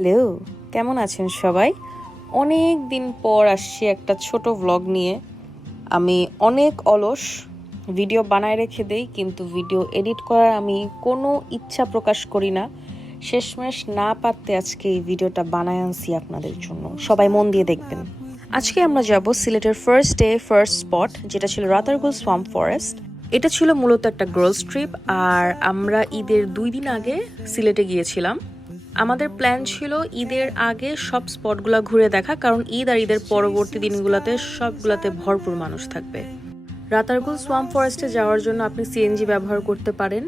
Hello, কেমন আছেন সবাই? অনেক দিন পর আসছি একটা ছোট ভ্লগ নিয়ে। আমি অনেক অলস, ভিডিও বানায় রেখে দেই, কিন্তু ভিডিও এডিট করার আমি কোনো ইচ্ছা প্রকাশ করি না। শেষমেশ না পারতে আজকে এই ভিডিওটা বানায় আনছি আপনাদের জন্য। সবাই মন দিয়ে দেখবেন। আজকে আমরা যাব সিলেটের ফার্স্ট ডে ফার্স্ট স্পট, যেটা ছিল রাতারগুল সোয়াম্প ফরেস্ট। এটা ছিল মূলত একটা গার্লস ট্রিপ, আর আমরা ঈদের 2 দিন আগে সিলেটে গিয়েছিলাম। আমাদের প্ল্যান ছিল ঈদের আগে সব স্পটগুলো ঘুরে দেখা, কারণ ঈদ আর ঈদের পরবর্তী দিনগুলোতে সবগুলোতে ভরপুর মানুষ থাকবে। রাতারগুল সোয়াম্প ফরেস্টে যাওয়ার জন্য আপনি সিএনজি ব্যবহার করতে পারেন,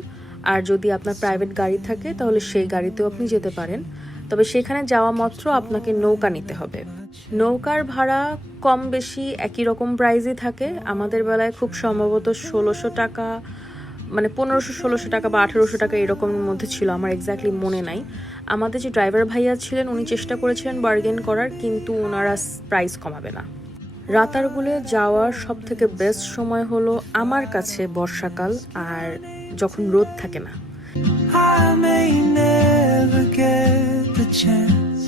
আর যদি আপনার প্রাইভেট গাড়ি থাকে তাহলে সেই গাড়িতেও আপনি যেতে পারেন। তবে সেখানে যাওয়া মাত্র আপনাকে নৌকা নিতে হবে। নৌকার ভাড়া কম বেশি একই রকম প্রাইসই থাকে। আমাদের বেলায় খুব সম্ভবত 1600 টাকা, মানে 1500-1600 টাকা বা 1800 টাকা এরকমের মধ্যে ছিল, আমার এক্স্যাক্টলি মনে নাই। আমাদের যে ড্রাইভার ভাইয়া ছিলেন উনি চেষ্টা করেছিলেন বার্গেন করার, কিন্তু ওনারা প্রাইস কমাবে না। রাতারগুলে যাওয়ার সব থেকে বেস্ট সময় হলো আমার কাছে বর্ষাকাল, আর যখন রোদ থাকে না। I may never get the chance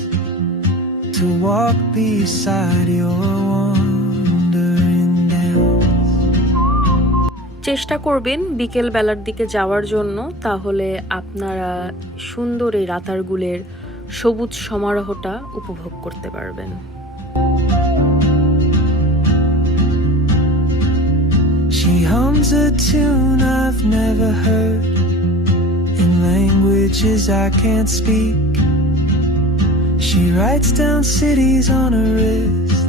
to walk beside your wandering dance. চেষ্টা করবেন বিকেল বেলার দিকে যাওয়ার জন্য, তাহলে আপনারা সুন্দর এই রাতারগুলের সবুজ সমারোহটা উপভোগ করতে পারবেন। She hums a tune I've never heard in languages I can't speak. She writes down cities on her wrist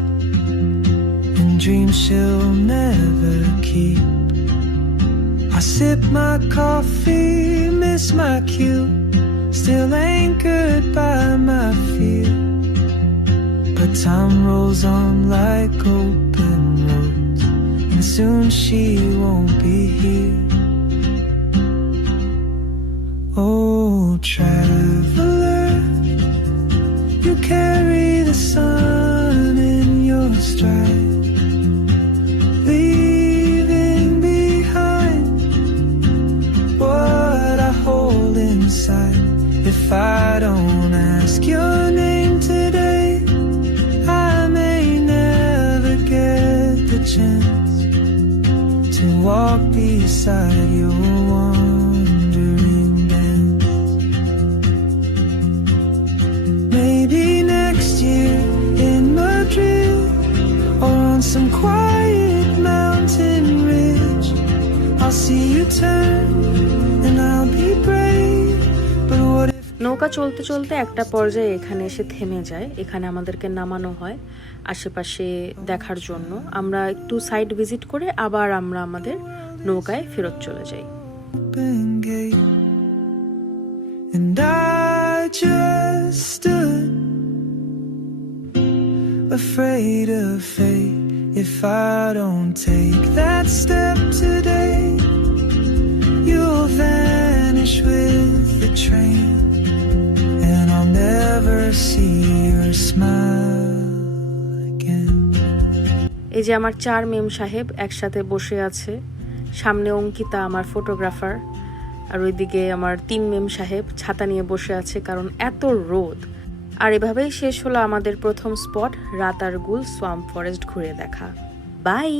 and dreams she'll never keep. I sip my coffee, miss my cue, still anchored by my fear. But time rolls on like open roads, and soon she won't be here. Oh, traveler, you carry the sun in your stride, leaving behind what I hold inside. If I don't ask your name today, I may never get the chance to walk beside your wandering dance. Maybe next year in Madrid, or on some quiet mountain ridge, I'll see you turn and I'll be brave. But what if নৌকা চলতে চলতে একটা পর্যায়ে এখানে এসে থেমে যায়। এখানে আমাদেরকে নামানো হয় আশেপাশে দেখার জন্য। আমরা একটু সাইড ভিজিট করে আবার আমরা আমাদের নৌকায় ফেরত চলে যাই। open gate, and I just stood afraid of fate. If I don't take that step today, you'll vanish with the train, and I'll never see your smile again. এই যে আমার 4 মেম সাহেব একসাথে বসে আছে, সামনে অঙ্কিতা আমার ফটোগ্রাফার, আর ওইদিকে আমার 3 মেম সাহেব ছাতা নিয়ে বসে আছে, কারণ এত রোদ। আর এভাবেই শেষ হলো আমাদের প্রথম স্পট রাতারগুল সোয়াম্প ফরেস্ট ঘুরে দেখা। বাই।